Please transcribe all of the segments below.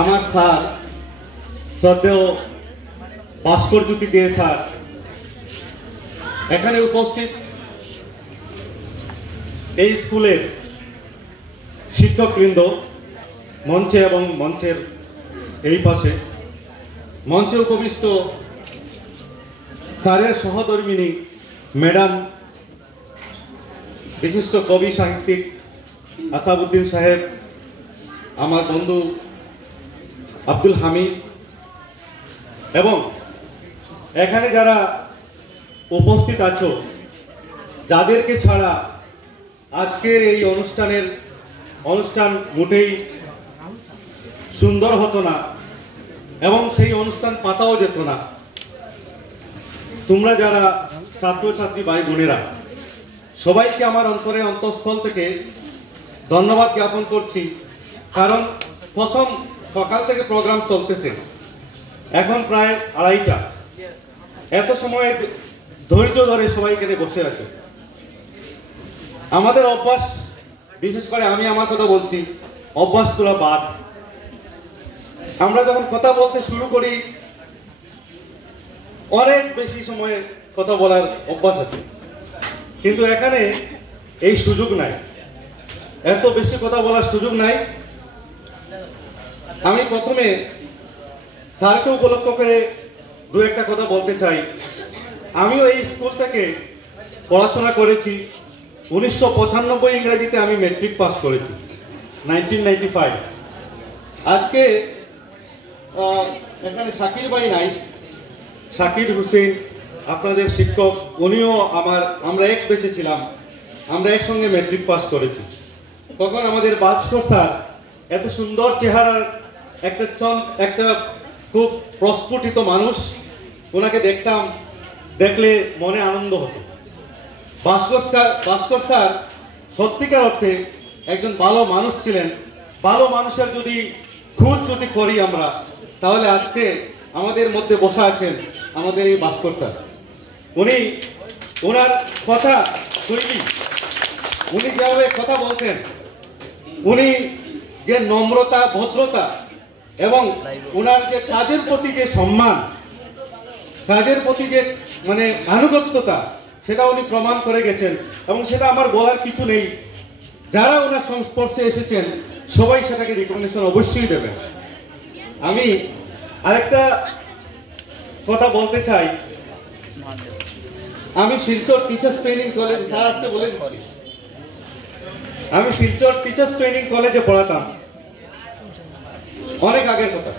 আমার স্যার শ্রদ্ধেয় ভাস্কর জ্যোতি দে স্যার, এখানে উপস্থিত এই স্কুলের শিক্ষকবৃন্দ, মঞ্চে এবং মঞ্চের এই পাশে, মঞ্চে উপবিষ্ট স্যারের সহধর্মিনী ম্যাডাম, বিশিষ্ট কবি সাহিত্যিক আসাদুদ্দিন সাহেব, আমার বন্ধু আব্দুল হামিদ, এবং এখানে যারা উপস্থিত আছো, যাদেরকে ছাড়া আজকের এই অনুষ্ঠান মোটেই সুন্দর হতো না এবং সেই অনুষ্ঠান পাতাও যেত না। তোমরা যারা ছাত্রছাত্রী ভাই বোনেরা, সবাইকে আমার অন্তঃস্থল থেকে ধন্যবাদ জ্ঞাপন করছি। কারণ প্রথম সকাল থেকে প্রোগ্রাম চলতেছে, এখন প্রায় 2:30টা, এত সময় ধৈর্য ধরে সবাই এখানে বসে আছে। আমাদের অভ্যাস, বিশেষ করে আমি আমার কথা বলছি, অভ্যাস তোলা বাদ। আমরা যখন কথা বলতে শুরু করি অনেক বেশি সময় কথা বলার অভ্যাস আছে, কিন্তু এখানে এই সুযোগ নাই, এত বেশি কথা বলার সুযোগ নাই। আমি প্রথমে স্যারকে উপলক্ষ করে দু একটা কথা বলতে চাই। আমিও এই স্কুল থেকে পড়াশোনা করেছি। 1995 ইংরেজিতে আমি মেট্রিক পাস করেছি, 1995। আজকে এখানে শাকির ভাই নাই, শাকির হোসেন আপনাদের শিক্ষক, উনিও আমরা এক বেঁচে ছিলাম, আমরা একসঙ্গে মেট্রিক পাস করেছি। তখন আমাদের ভাস্কর স্যার, এত সুন্দর চেহারার একটা খুব প্রস্ফুটিত মানুষ, ওনাকে দেখতাম, দেখলে মনে আনন্দ হতো। ভাস্কর স্যার সত্যিকার অর্থে একজন ভালো মানুষ ছিলেন। ভালো মানুষের খোঁজ করি আমরা, তাহলে আজকে আমাদের মধ্যে বসা আছেন আমাদের এই ভাস্কর স্যার। ওনার কথা শৈলী, উনি যেভাবে কথা বলতেন, উনি যে নম্রতা, ভদ্রতা এবং ওনার যে কাজের প্রতি যে সম্মান, কাজের প্রতি যে আনুগত্যতা, সেটা উনি প্রমাণ করে গেছেন। এবং সেটা আমার বলার কিছু নেই, যারা ওনার সংস্পর্শে এসেছেন সবাই সেটাকে রিকগনিশন অবশ্যই দেবেন। আমি আরেকটা কথা বলতে চাই। আমি শিলচর টিচার্স ট্রেনিং কলেজ, আমি শিলচর টিচার্স ট্রেনিং কলেজে পড়াতাম, অনেক আগের কথা।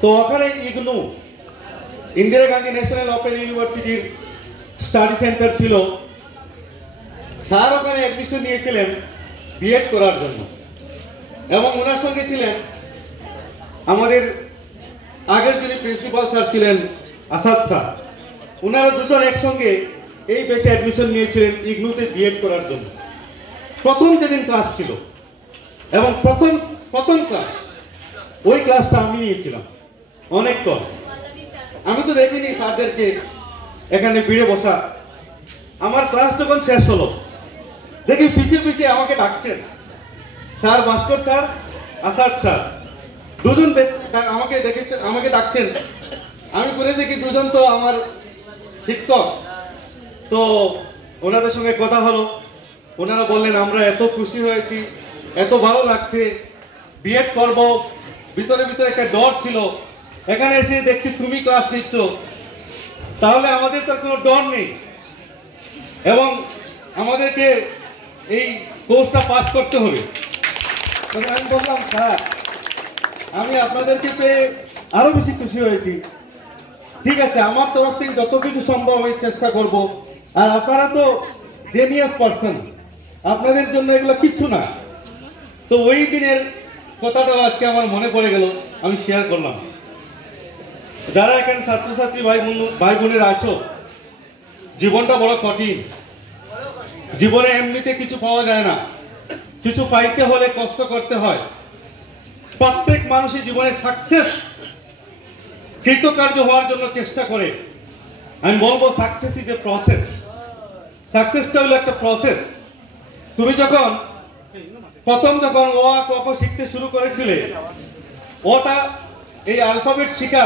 তো ওখানে ইগনু, ইন্দিরা গান্ধী ন্যাশনাল ওপেন ইউনিভার্সিটির স্টাডি সেন্টার ছিল। স্যার ওখানে অ্যাডমিশন নিয়েছিলেন বিএড করার জন্য, এবং ওনার সঙ্গে ছিলেন আমাদের আগের যিনি প্রিন্সিপাল স্যার ছিলেন আসাদ স্যার। ওনারা দুজন একসঙ্গে এই ব্যাচে অ্যাডমিশন নিয়েছিলেন ইগনুতে বিএড করার জন্য। প্রথম যেদিন ক্লাস ছিল, এবং প্রথম ক্লাস, ওই ক্লাসটা আমি নিয়েছিলাম অনেক কম। আমি তো দেখিনি স্যারদেরকে এখানে ভিড়ে বসা। আমার ক্লাস যখন শেষ হলো, দেখি পিছিয়ে আমাকে ডাকছেন স্যার, ভাস্কর স্যার, আসাদ স্যার, দুজন আমাকে ডাকছেন। আমি করে দেখি দুজন তো আমার শিক্ষক। তো ওনাদের সঙ্গে কথা হলো, ওনারা বললেন আমরা এত খুশি হয়েছি, এত ভালো লাগছে, বিএড করব। ভিতরে একটা ডর ছিল, এখানে এসে দেখছি তুমি ক্লাস নিচ্ছ, তাহলে আমাদের তো কোনো ডর নেই, এবং আমাদেরকে এই কোর্সটা পাস করতে হবে। তবে আমি বললাম স্যার, আমি আপনাদেরকে পেয়ে আরো বেশি খুশি হয়েছি, ঠিক আছে, আমার তরফ থেকে যত কিছু সম্ভব আমি চেষ্টা করব। আর আপনারা তো জেনিয়াস পারসন, আপনাদের জন্য এগুলো কিচ্ছু না। তো ওই দিনের কথাটাও আজকে আমার মনে পড়ে গেল, আমি শেয়ার করলাম। যারা এখানে ছাত্রছাত্রী ভাই বোনেরা আছো, জীবনটা বড় কঠিন। জীবনে এমনিতে কিছু পাওয়া যায় না, কিছু পাইতে হলে কষ্ট করতে হয়। প্রত্যেক মানুষই জীবনে সাকসেস, কৃতকার্য হওয়ার জন্য চেষ্টা করে। আমি বলবো সাকসেস ইজ এ প্রসেস। সাকসেসটা হলো একটা প্রসেস। তুমি যখন প্রথম ও আ ক খ শিখতে শুরু করেছিলে, ওটা এই অ্যালফাবেট শেখা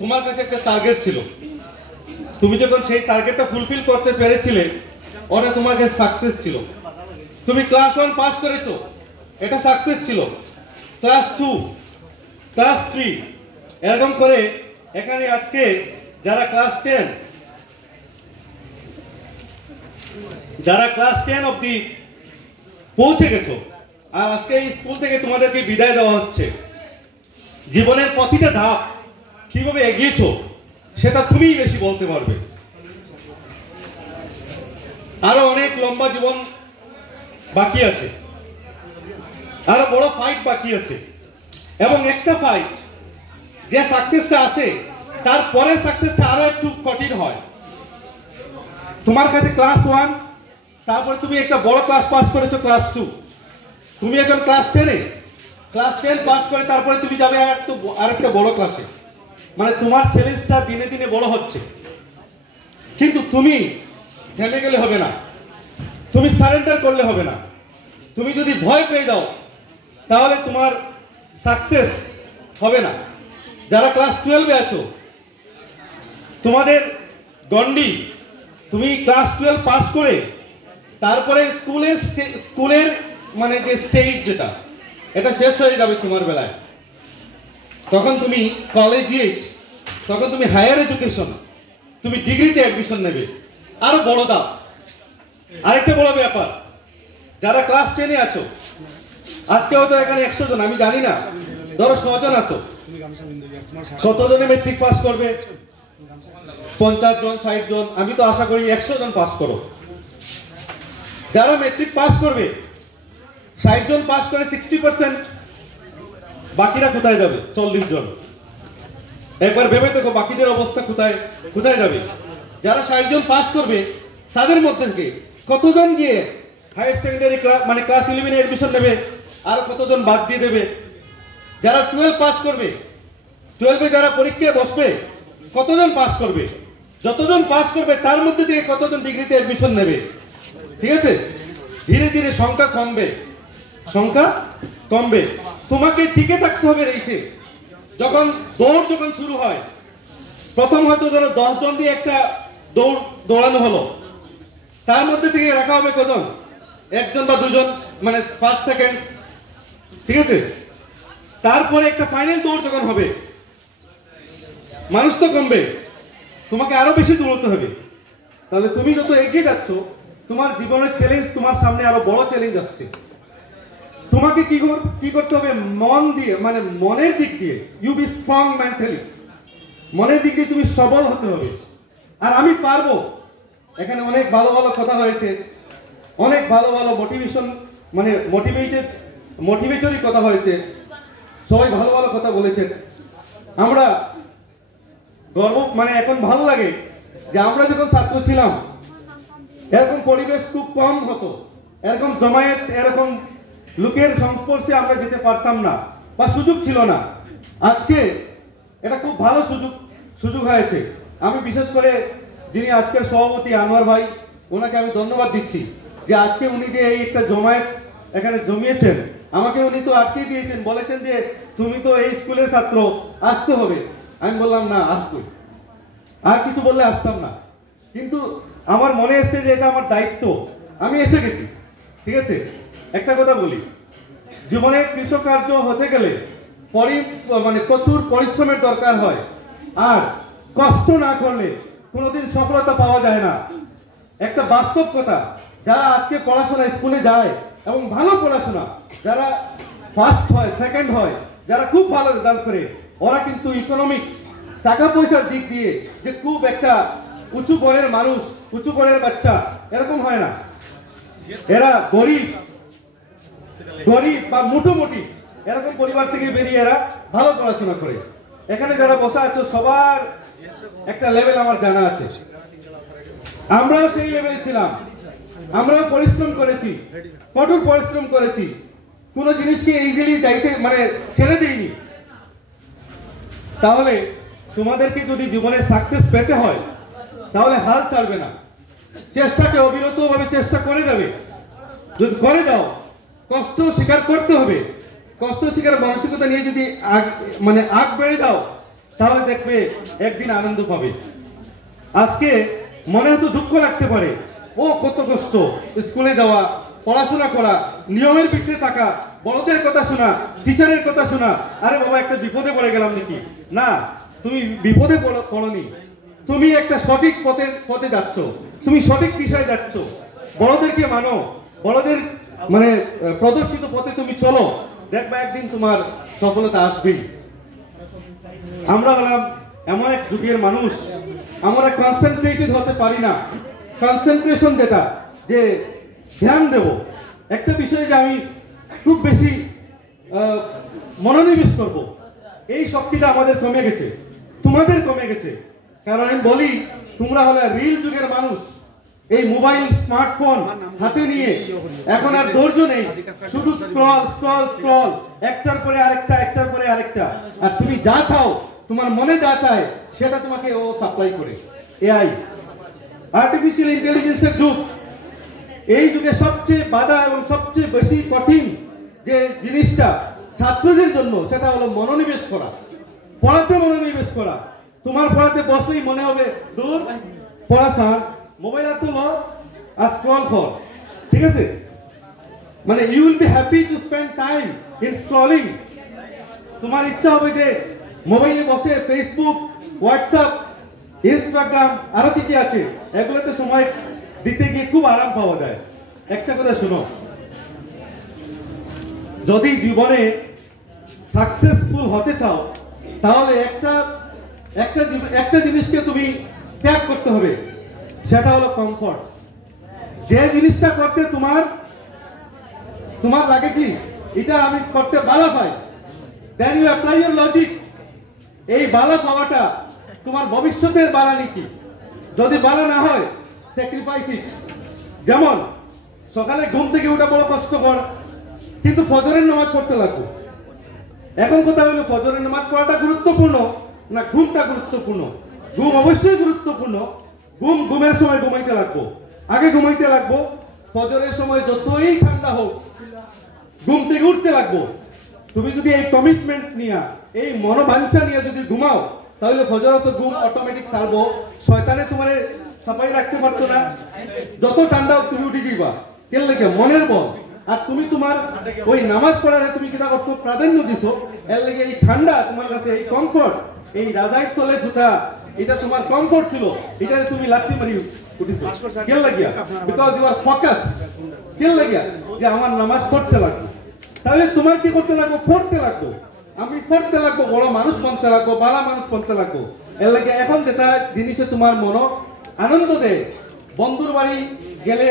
তোমার কাছে একটা টার্গেট ছিল। তুমি যখন সেই টার্গেটটা ফুলফিল করতে পেরেছিলে, ওটা তোমার কাছে সাকসেস ছিল। তুমি ক্লাস 1 পাস করেছো, এটা সাকসেস ছিল। ক্লাস 2, ক্লাস 3, এরকম করে এখানে আজকে যারা ক্লাস 10 অবধি পৌঁছে গেছো, আর আজকে এই স্কুল থেকে তোমাদেরকে বিদায় দেওয়া হচ্ছে। জীবনের প্রতিটা ধাপ কিভাবে এগিয়েছো সেটা তুমিই বেশি বলতে পারবে। আরো অনেক লম্বা জীবন বাকি আছে, আরো বড় ফাইট বাকি আছে, এবং একটা ফাইট যে সাকসেসটা আছে তারপরে সাকসেসটা আরো একটু কঠিন হয়। তোমার কাছে ক্লাস 1, তারপরে তুমি একটা বড় ক্লাস পাস করেছো ক্লাস 2, তুমি এখন ক্লাস 10 পাস করে তারপরে তুমি যাবে আরেকটা বড় ক্লাসে। মানে তোমার চ্যালেঞ্জটা দিনে দিনে বড় হচ্ছে, কিন্তু তুমি থেমে গেলে হবে না, তুমি সারেন্ডার করলে হবে না। তুমি যদি ভয় পেয়ে দাও তাহলে তোমার সাকসেস হবে না। যারা ক্লাস 12-এ আছো, তোমাদের গন্ডি তুমি ক্লাস 12 পাস করে তারপরে স্কুলের মানে যে স্টেজ যেটা, এটা শেষ হয়ে যাবে তোমার বেলায়। তখন তুমি কলেজিয়েট, তখন তুমি হায়ার এডুকেশন, তুমি ডিগ্রিতে অ্যাডমিশন নেবে, আরো বড় দাও। আরেকটা বড় ব্যাপার, যারা ক্লাস 10-এ আছো, আজকে হয়তো এখানে 100 জন, আমি জানি না, ধরো 100 জন আছো, কতজনে মেট্রিক পাস করবে? 50 জন, 60 জন, আমি তো আশা করি 100 জন পাস করো। যারা মেট্রিক পাস করবে, 60 জন পাস করে 60%, বাকিরা কোথায় যাবে? 40 জন। একবার ভেবে দেখো বাকিদের অবস্থা কোথায় যাবে? যারা 60 জন পাস করবে তাদের মধ্যে থেকে কতজন গিয়ে হায়ার সেকেন্ডারি ক্লাস মানে ক্লাস 11-এ অ্যাডমিশন নেবে, আর কতজন বাদ দিয়ে দেবে? যারা 12 পাস করবে, 12-এ যারা পরীক্ষায় বসবে, কতজন পাস করবে? যতজন পাস করবে তার মধ্যে থেকে কতজন ডিগ্রিতে অ্যাডমিশন নেবে? ঠিক আছে, ধীরে ধীরে সংখ্যা কমবে। তোমাকে টিকে থাকতে হবে রেসে। যখন শুরু হয়, প্রথম হয়তো ধরো 10 জন দিয়ে একটা দৌড়ানো হলো, তার মধ্যে থেকে রাখা হবে কজন? 1 জন বা 2 জন, মানে ফার্স্ট সেকেন্ড। ঠিক আছে, তারপরে একটা ফাইনাল দৌড় যখন হবে, মানুষ তো কমবে, তোমাকে আরো বেশি দৌড়তে হবে। তাহলে তুমি যত এগিয়ে যাচ্ছ, তোমার জীবনের চ্যালেঞ্জ, তোমার সামনে আরো বড় চ্যালেঞ্জ আসছে। তোমাকে কি করতে হবে? মন দিয়ে, মানে মনের দিক দিয়ে, ইউ বি স্ট্রং মেন্টালি, মনের দিক দিয়ে তুমি সবল হতে হবে। আর আমি পারবো। এখানে অনেক ভালো ভালো কথা হয়েছে, অনেক ভালো ভালো মোটিভেশন, মানে মোটিভেটরি কথা হয়েছে, সবাই ভালো ভালো কথা বলেছেন। আমরা গর্ব, মানে এখন ভালো লাগে যে আমরা যখন ছাত্র ছিলাম, এরকম পরিবেশ খুব কম হতো, এরকম জমায়েত, এরকম লোকের সংস্পর্শে আমরা যেতে পারতাম না, বা সুযোগ ছিল না। আজকে এটা খুব ভালো সুযোগ হয়েছে। আমি বিশেষ করে যিনি আজকের সভাপতি আনোয়ার ভাই, ওনাকে আমি ধন্যবাদ দিচ্ছি যে আজকে উনি যে এই একটা জমায়েত এখানে জমিয়েছেন, আমাকে উনি তো আটকে দিয়েছেন, বলেছেন যে তুমি তো এই স্কুলের ছাত্র, আসতে হবে। আমি বললাম না, আসবো, আর কিছু বললে আসতাম না, কিন্তু আমার মনে এসছে যে এটা আমার দায়িত্ব, আমি এসে গেছি। ঠিক আছে, একটা কথা বলি, জীবনে কৃতকার্য হতে গেলে মানে প্রচুর পরিশ্রমের দরকার হয়, আর কষ্ট না করলে কোনোদিন সফলতা পাওয়া যায় না। একটা বাস্তব কথা, যারা আজকে পড়াশোনা স্কুলে যায় এবং ভালো পড়াশোনা, যারা ফার্স্ট হয়, সেকেন্ড হয়, যারা খুব ভালো রেজাল্ট করে, ওরা কিন্তু ইকোনমিক, টাকা পয়সার দিক দিয়ে যে খুব একটা উঁচু গড়ের মানুষ, উঁচু গড়ের বাচ্চা, এরকম হয় না। এরা গরিব বা মোটামুটি এরকম পরিবার থেকে বেরিয়ে এরা ভালো পড়াশোনা করে। এখানে যারা বসা আছো সবার একটা লেভেল আমার জানা আছে, আমরাও সেই লেভেলে ছিলাম, আমরাও পরিশ্রম করেছি, কঠোর পরিশ্রম করেছি, কোনো জিনিসকে ইজিলি মানে ছেড়ে দিইনি। তাহলে তোমাদেরকে যদি জীবনে সাকসেস পেতে হয়, তাহলে হাল ছাড়বে না, চেষ্টাকে অবিরতভাবে চেষ্টা করে যাবে। যদি করে যাও, কষ্ট স্বীকার করতে হবে, কষ্ট স্বীকার মানসিকতা নিয়ে যদি আগ বেড়ে দাও, তাহলে দেখবে একদিন আনন্দ পাবে। আজকে মনে হয়তো দুঃখ লাগতে পারে, ও কত কষ্ট, স্কুলে যাওয়া, পড়াশোনা করা, নিয়মের পিঠে থাকা, বড়দের কথা শোনা, টিচারের কথা শোনা। আরে বাবা, একটা বিপদে পড়ে গেলাম নাকি? না, তুমি বিপদে পড়নি, তুমি একটা সঠিক পথে যাচ্ছ, তুমি সঠিক দিশায় যাচ্ছ। বড়দেরকে মানো, বড়দের প্রদর্শিত পথে তুমি চলো, দেখবা একদিন তোমার সফলতা আসবেই। আমরা হলাম এমন এক যুগের মানুষ, আমরা কনসেন্ট্রেটেড হতে পারি না। কনসেন্ট্রেশন যেটা, যে ধ্যান দেব একটা বিষয়ে, যে আমি খুব বেশি মনোনিবেশ করব, এই শক্তিটা আমাদের কমে গেছে, তোমাদের কমে গেছে। কারণ আমি বলি, তোমরা হলে রিল যুগের মানুষ। এই মোবাইল স্মার্টফোন হাতে নিয়ে এখন আর ধৈর্য নেই, শুধু স্ক্রল স্ক্রল স্ক্রল, একটার পরে আরেকটা, একটার পরে আরেকটা। আর তুমি যা চাও, তোমার মনে যা চায়, সেটা তোমাকে ও সাপ্লাই করে। এআই, আর্টিফিশিয়াল ইন্টেলিজেন্সের যুগ। এই যুগে সবচেয়ে বাধা এবং সবচেয়ে বেশি কঠিন যে জিনিসটা ছাত্রদের জন্য, সেটা হলো মনোনিবেশ করা, পড়াতে মনোনিবেশ করা। তোমার পড়াতে বসলেই মনে হবে দূর পড়া স্যার, মোবাইল আর তুলো আর স্ক্রল কর, ঠিক আছে? You will be happy to spend time in scrolling. তোমার ইচ্ছা হবে যে মোবাইলে বসে ফেসবুক, হোয়াটসঅ্যাপ, ইনস্টাগ্রাম, আরো কি কি আছে, এগুলোতে সময় দিতে গিয়ে খুব আরাম পাওয়া যায়। একটা কথা শোনো, যদি জীবনে সাকসেসফুল হতে চাও, তাহলে একটা জিনিসকে তুমি ত্যাগ করতে হবে, সেটা হলো কমফর্ট। যে জিনিসটা করতে তোমার লাগে কি, এটা আমি করতে বালা পাই, then you apply your logic. এই বালা পাওয়াটা তোমার ভবিষ্যতের বালা নাকি? যদি বালা না হয়, স্যাক্রিফাইস ইট। যেমন সকালে ঘুম থেকে ওঠা বড় কষ্টকর, কিন্তু ফজরের নামাজ পড়তে লাগবো। এখন কথা হলো, ফজরের নামাজ পড়াটা গুরুত্বপূর্ণ না ঘুমটা গুরুত্বপূর্ণ? ঘুম অবশ্যই গুরুত্বপূর্ণ। ঘুমের সময় ঘুমাইতে লাগবো, আগে ঘুমাইতে লাগবো। ফজরের সময় যতই ঠান্ডা হোক, ঘুম থেকে উঠতে লাগবো। তুমি যদি এই কমিটমেন্ট নিয়ে, এই মনোবাঞ্ছা নিয়ে যদি ঘুমাও, তাহলে ফজর তো ঘুম অটোমেটিক ছাড়বো। শয়তানে তোমারে সাফাই রাখতে পারতো না, যত ঠান্ডা হোক তুমি উঠে দিবা। কেন লেগে? মনের বল। আর তুমি তোমার ওই নামাজ পড়ারে তুমি কিনা করছো, প্রাধান্য দিছো। এর লেগে এই ঠান্ডা তোমার কাছে, এই কমফর্ট, এই রাজাইর তলে ফুটা, এটা তোমার কমফর্ট ছিল, এটারে তুমি লাথি মারি উঠিছো। কেন লাগিয়া? Because you are focused. কেন লাগিয়া? যে আমার নামাজ পড়তে লাগবে। তাহলে তোমার কি করতে লাগবো? পড়তে লাগবো। আমি পড়তে লাগবো, বড় মানুষ বনতে লাগবো, বালা মানুষ বনতে লাগবো। এর লাগে এখন যেটা জিনিসে তোমার মনো আনন্দ দেয়, বন্ধুর বাড়ি গেলে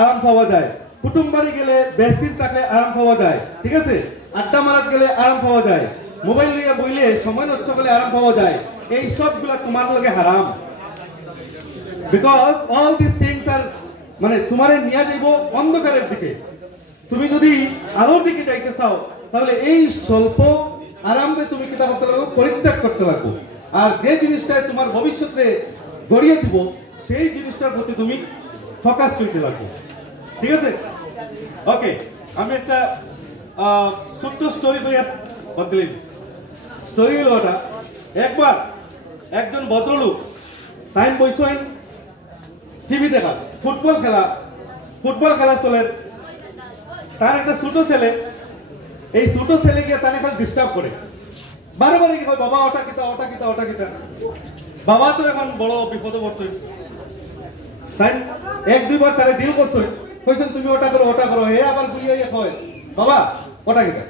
আরাম পাওয়া যায়, কুটুম বাড়ি গেলে বেশ দিন থাকলে আরাম পাওয়া যায়, ঠিক আছে? আড্ডা মারাত গেলে আরাম পাওয়া যায়, মোবাইল নিয়ে বইলে সময় নষ্ট করলে আরাম পাওয়া যায়। এই সবগুলা তোমার লগে হারাম। Because all this things are তোমার নিয়ে যাইব অন্ধকারের দিকে। তুমি যদি আলোর দিকে যাইতে চাও, তাহলে এই স্বল্প আরামে তুমি কিতা করতে লাগবো? পরিত্যাগ করতে লাগবো। আর যে জিনিসটা তোমার ভবিষ্যতে গড়িয়ে দিব, সেই জিনিসটার প্রতি তুমি ফোকাস করতে লাগবো, ঠিক আছে? ওকে, আমি একটা ছোট্ট স্টোরি বদলে স্টোরি হলো ওটা। একবার একজন ভদ্রলোক টাইম বইছেন টিভি দেখা, ফুটবল খেলা চলে। তার একটা ছোট ছেলে, এই ছোট ছেলে গিয়ে তার এখন ডিস্টার্ব করে, বারে বারে কি কয়, বাবা ওটা কিতা, ওটা কিতা, ওটা কিতা। বাবা তো এখন বড় বিপদে পড়ছে। তাই এক দুইবার তারা ডিল করছে, কইছেন তুমি ওটা করো, ওটা করো। হে আবার বুঝিয়ে কয়, বাবা ওটা কিতা।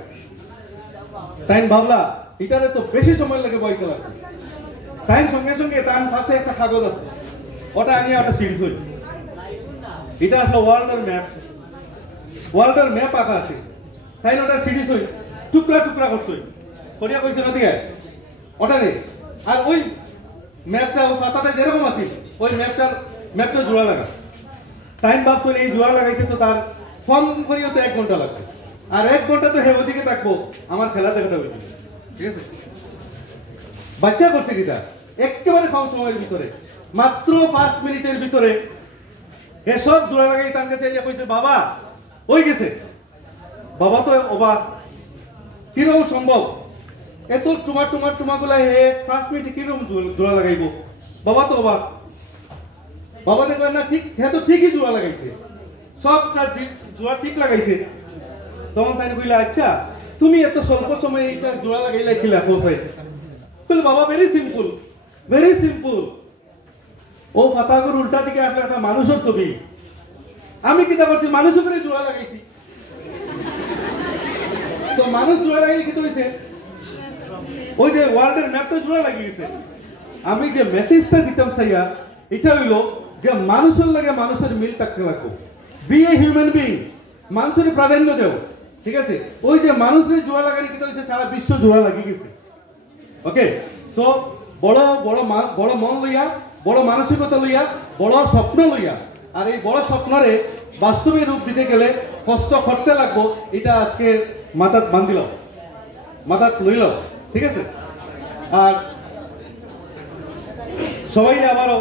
তাই ভাবলা এটারে তো বেশি সময় লাগে বইতে লাগবে। তাই সঙ্গে সঙ্গে তার পাশে একটা কাগজ আছে, ওটা আনিয়ে ওটা সিরিজ হই। এটা আসলে ওয়ার্ল্ডের ম্যাপ আঁকা আছে। তাই ওটা সিরিজ হই, টুকরা টুকরা করছে, করিয়া কইছে নদীকে ওটা নেই। আর ওই ম্যাপটা পাতাটা যেরকম আছে, ওই ম্যাপটা জোড়া লাগা। টাইম ভাবছো এই জোড়া লাগাইতে তো তার ফোন করিও তো 1 ঘন্টা লাগবে। আর 1 ঘন্টা তো হে ওদিকে থাকবো, আমার খেলা দেখাটা হয়েছে, ঠিক আছে? বাচ্চা করছে কিটা একেবারে কম সময়ের ভিতরে, মাত্র 5 মিনিটের ভিতরে এসব জোড়া লাগাই তার কাছে কইছে, বাবা ওই গেছে। বাবা তো অবাক, কিরকম সম্ভব এত টুমাগুলা হে 5 মিনিট কিরকম জোড়া লাগাইব বাবা তো অবাক বাবা দেখলেন না ঠিক হ্যাঁ তো ঠিকই জোড়া লাগাইছে সব তার জোড়া ঠিক লাগাইছে তখন তাই কইলা আচ্ছা তুমি এত স্বল্প সময়ে এটা জোড়া লাগাইলা কি লাখো ভাই বলে বাবা ভেরি সিম্পল ও ফাতাগর উল্টা দিকে আসলে একটা মানুষের ছবি আমি কি করছি মানুষের উপরে জোড়া লাগাইছি তো মানুষ জোড়া লাগাইলে কি হইছে ওই যে ওয়ার্ল্ডের ম্যাপটা জোড়া লাগিয়েছে আমি যে মেসেজটা দিতাম চাইয়া এটা হইলো যে মানুষের লাগে মানুষের মিল থাকতে লাগবে বি এ হিউম্যান বিং মানুষের প্রাধান্য দেও ঠিক আছে ওই যে মানুষের জোড়া লাগালে কি হইছে সারা বিশ্ব জোড়া লাগিয়ে গেছে ওকে সো বড় মন লইয়া বড় মানসিকতা লইয়া বড় স্বপ্ন লইয়া আর এই বড় স্বপ্নরে বাস্তবে রূপ দিতে গেলে কষ্ট করতে লাগবো এটা আজকে মাথাত বান্ধিলাম মাথাত লইল ঠিক আছে আর সবাই আবারও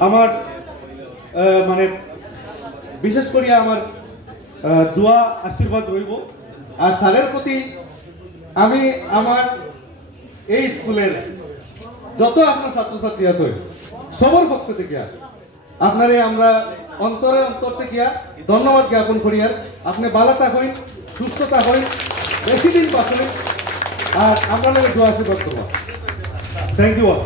আমার মানে বিশেষ করে আমার দোয়া আশীর্বাদ রইব আর স্যারের প্রতি আমি আমার এই স্কুলের যত আপনার ছাত্রছাত্রী আছে সবার পক্ষ থেকে আপনারে আমরা অন্তর থেকে ধন্যবাদ জ্ঞাপন করি আর আপনি ভালো থাকুন সুস্থ থাকুন বেশি দিন বাঁচুন আর আমরা দোয়া আশীর্বাদ করব থ্যাংক ইউ অল